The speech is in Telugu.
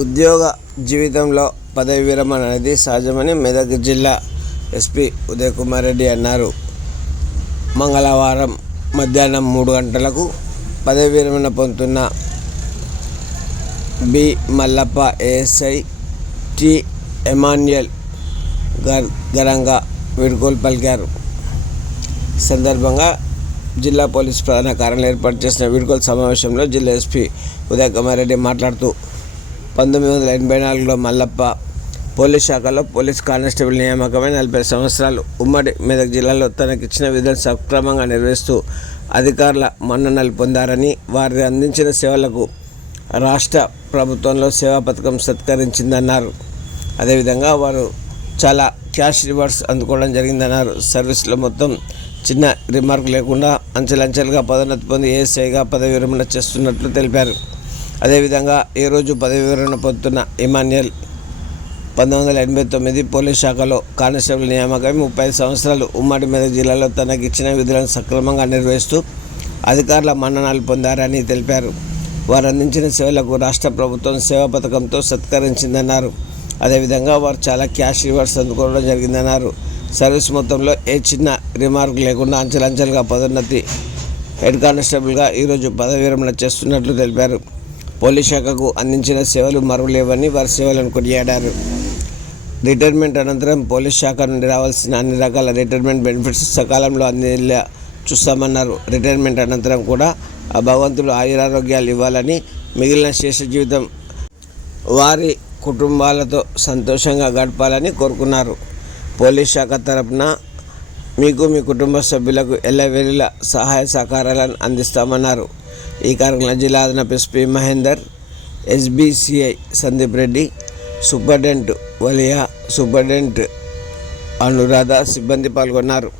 ఉద్యోగ జీవితంలో పదవి విరమణ అనేది సహజమని మెదక్ జిల్లా ఎస్పీ ఉదయ్ కుమార్ రెడ్డి అన్నారు. మంగళవారం మధ్యాహ్నం మూడు గంటలకు పదవి విరమణ పొందుతున్న B. Mallappa ASI T. Emmanuel గర్ ఘనంగా వీడ్కోలు పలికారు. సందర్భంగా జిల్లా పోలీస్ ప్రధాన కార్యాలయం ఏర్పాటు చేసిన వీడ్కోలు సమావేశంలో జిల్లా ఎస్పీ ఉదయ్ కుమార్ రెడ్డి మాట్లాడుతూ పంతొమ్మిది వందల ఎనభై నాలుగులో మల్లప్ప పోలీస్ శాఖలో పోలీస్ కానిస్టేబుల్ నియామకమై నలభై సంవత్సరాలు ఉమ్మడి మెదక్ జిల్లాలో తనకిచ్చిన విధులను సక్రమంగా నిర్వహిస్తూ అధికారుల మన్ననలు పొందారని వారి అందించిన సేవలకు రాష్ట్ర ప్రభుత్వంలో సేవా పథకం సత్కరించిందన్నారు. అదేవిధంగా వారు చాలా క్యాష్ రివార్డ్స్ అందుకోవడం జరిగిందన్నారు. సర్వీస్లో మొత్తం చిన్న రిమార్క్ లేకుండా అంచెలంచెలుగా పదోన్నతి పొంది ఏఎస్ఐగా పదవి విరమణ చేస్తున్నట్లు తెలిపారు. అదేవిధంగా ఈరోజు రోజు పదవి పొందుతున్న ఇమాన్యుయల్ పంతొమ్మిది వందల ఎనభై తొమ్మిది పోలీస్ శాఖలో కానిస్టేబుల్ నియామకం ముప్పై ఐదు సంవత్సరాలు ఉమ్మడి మెదక్ జిల్లాలో తనకి ఇచ్చిన విధులను సక్రమంగా నిర్వహిస్తూ అధికారుల మన్ననాలు పొందారని తెలిపారు. వారు అందించిన సేవలకు రాష్ట్ర ప్రభుత్వం సేవా పథకంతో సత్కరించిందన్నారు. అదేవిధంగా వారు చాలా క్యాష్ రివార్డ్స్ అందుకోవడం జరిగిందన్నారు. సర్వీస్ మొత్తంలో ఏ చిన్న రిమార్క్ లేకుండా అంచెలంచెలుగా పదోన్నతి హెడ్ కానిస్టేబుల్గా ఈరోజు పదవి విరమణ చేస్తున్నట్లు తెలిపారు. పోలీస్ శాఖకు అందించిన సేవలు మరువలేవని వారి సేవలను కొనియాడారు. రిటైర్మెంట్ అనంతరం పోలీస్ శాఖ నుండి రావాల్సిన అన్ని రకాల రిటైర్మెంట్ బెనిఫిట్స్ సకాలంలో అందేలా చూస్తామన్నారు. రిటైర్మెంట్ అనంతరం కూడా ఆ భగవంతుడు ఆయురారోగ్యాలు ఇవ్వాలని మిగిలిన శేష జీవితం వారి కుటుంబాలతో సంతోషంగా గడపాలని కోరుకున్నారు. పోలీస్ శాఖ తరపున మీకు మీ కుటుంబ సభ్యులకు ఎల్లవేళలా సహాయ సహకారాలను అందిస్తామన్నారు. ఈ కార్యక్రమంలో జిల్లా అదనపు SP Mahender SBCI Sandeep Reddy superintendent Valiya superintendent Anuradha సిబ్బంది పాల్గొన్నారు.